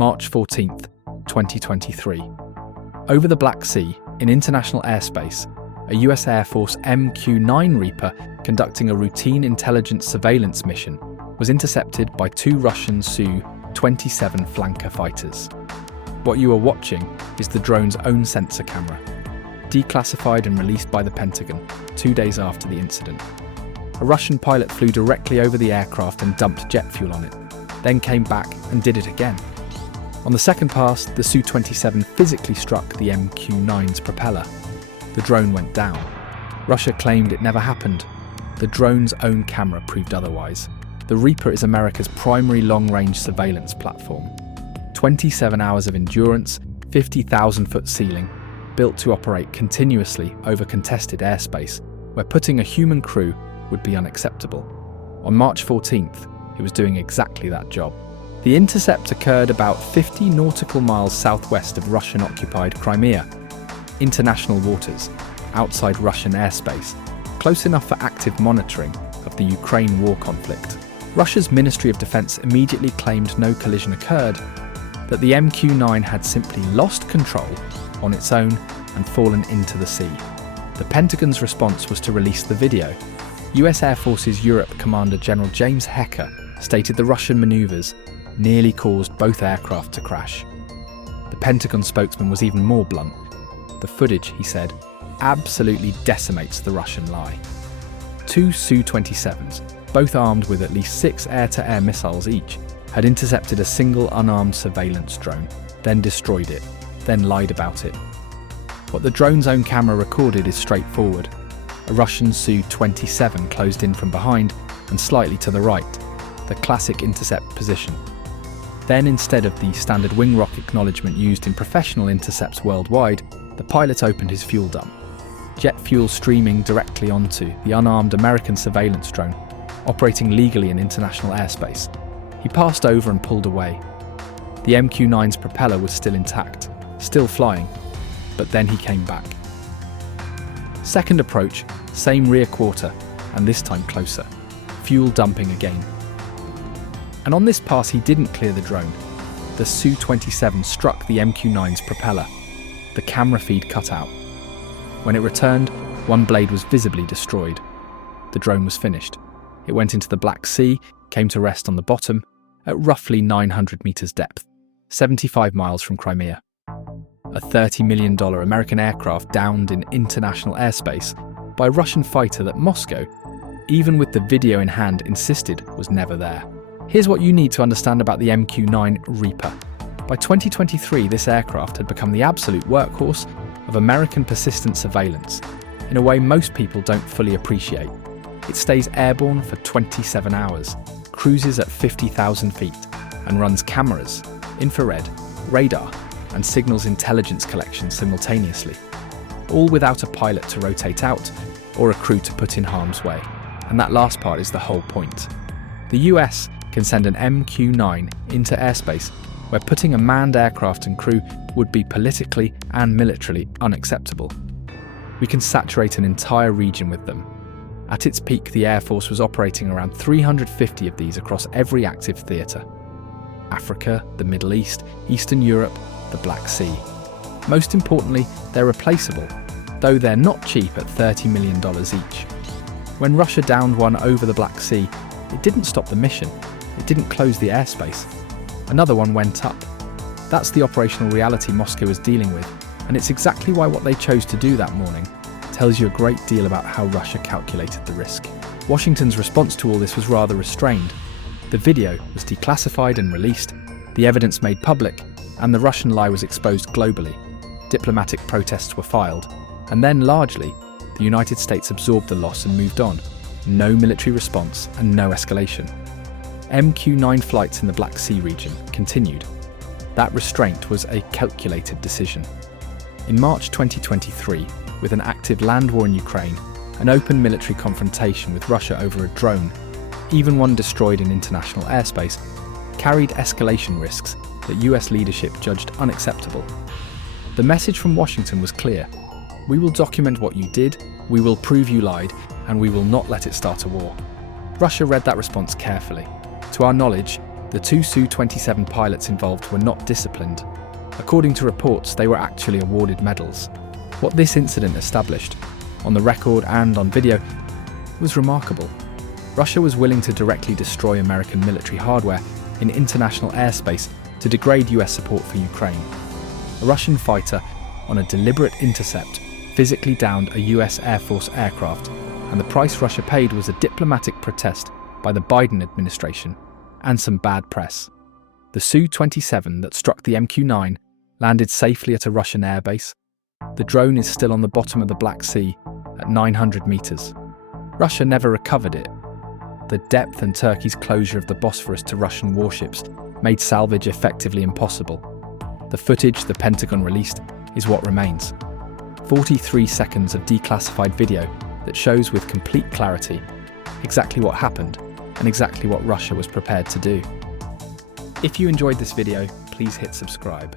March 14th, 2023. Over the Black Sea, in international airspace, a US Air Force MQ-9 Reaper conducting a routine intelligence surveillance mission was intercepted by two Russian Su-27 flanker fighters. What you are watching is the drone's own sensor camera, declassified and released by the Pentagon 2 days after the incident. A Russian pilot flew directly over the aircraft and dumped jet fuel on it, then came back and did it again. On the second pass, the Su-27 physically struck the MQ-9's propeller. The drone went down. Russia claimed it never happened. The drone's own camera proved otherwise. The Reaper is America's primary long-range surveillance platform. 27 hours of endurance, 50,000-foot ceiling, built to operate continuously over contested airspace, where putting a human crew would be unacceptable. On March 14th, it was doing exactly that job. The intercept occurred about 50 nautical miles southwest of Russian-occupied Crimea, international waters, outside Russian airspace, close enough for active monitoring of the Ukraine war conflict. Russia's Ministry of Defense immediately claimed no collision occurred, that the MQ-9 had simply lost control on its own and fallen into the sea. The Pentagon's response was to release the video. US Air Force's Europe Commander General James Hecker stated the Russian maneuvers nearly caused both aircraft to crash. The Pentagon spokesman was even more blunt. The footage, he said, absolutely decimates the Russian lie. Two Su-27s, both armed with at least 6 air-to-air missiles each, had intercepted a single unarmed surveillance drone, then destroyed it, then lied about it. What the drone's own camera recorded is straightforward. A Russian Su-27 closed in from behind and slightly to the right, the classic intercept position. Then, instead of the standard wing rock acknowledgement used in professional intercepts worldwide, the pilot opened his fuel dump. Jet fuel streaming directly onto the unarmed American surveillance drone, operating legally in international airspace. He passed over and pulled away. The MQ-9's propeller was still intact, still flying, but then he came back. Second approach, same rear quarter, and this time closer. Fuel dumping again. And on this pass he didn't clear the drone. The Su-27 struck the MQ-9's propeller. The camera feed cut out. When it returned, one blade was visibly destroyed. The drone was finished. It went into the Black Sea, came to rest on the bottom, at roughly 900 meters depth, 75 miles from Crimea. A $30 million American aircraft downed in international airspace by a Russian fighter that Moscow, even with the video in hand, insisted was never there. Here's what you need to understand about the MQ-9 Reaper. By 2023, this aircraft had become the absolute workhorse of American persistent surveillance, in a way most people don't fully appreciate. It stays airborne for 27 hours, cruises at 50,000 feet, and runs cameras, infrared, radar, and signals intelligence collection simultaneously, all without a pilot to rotate out or a crew to put in harm's way. And that last part is the whole point. The US can send an MQ-9 into airspace where putting a manned aircraft and crew would be politically and militarily unacceptable. We can saturate an entire region with them. At its peak, the Air Force was operating around 350 of these across every active theatre. Africa, the Middle East, Eastern Europe, the Black Sea. Most importantly, they're replaceable, though they're not cheap at $30 million each. When Russia downed one over the Black Sea, it didn't stop the mission. It didn't close the airspace. Another one went up. That's the operational reality Moscow is dealing with, and it's exactly why what they chose to do that morning tells you a great deal about how Russia calculated the risk. Washington's response to all this was rather restrained. The video was declassified and released, the evidence made public, and the Russian lie was exposed globally. Diplomatic protests were filed, and then largely, the United States absorbed the loss and moved on. No military response and no escalation. MQ-9 flights in the Black Sea region continued. That restraint was a calculated decision. In March 2023, with an active land war in Ukraine, an open military confrontation with Russia over a drone, even one destroyed in international airspace, carried escalation risks that US leadership judged unacceptable. The message from Washington was clear. We will document what you did, we will prove you lied, and we will not let it start a war. Russia read that response carefully. To our knowledge, The two Su-27 pilots involved were not disciplined. According to reports, they were actually awarded medals. What this incident established, on the record and on video, was remarkable. Russia was willing to directly destroy American military hardware in international airspace to degrade US support for Ukraine. A Russian fighter, on a deliberate intercept, physically downed a US Air Force aircraft, and the price Russia paid was a diplomatic protest by the Biden administration and some bad press. The Su-27 that struck the MQ-9 landed safely at a Russian airbase. The drone is still on the bottom of the Black Sea at 900 meters. Russia never recovered it. The depth and Turkey's closure of the Bosphorus to Russian warships made salvage effectively impossible. The footage the Pentagon released is what remains. 43 seconds of declassified video that shows with complete clarity exactly what happened and exactly what Russia was prepared to do. If you enjoyed this video, please hit subscribe.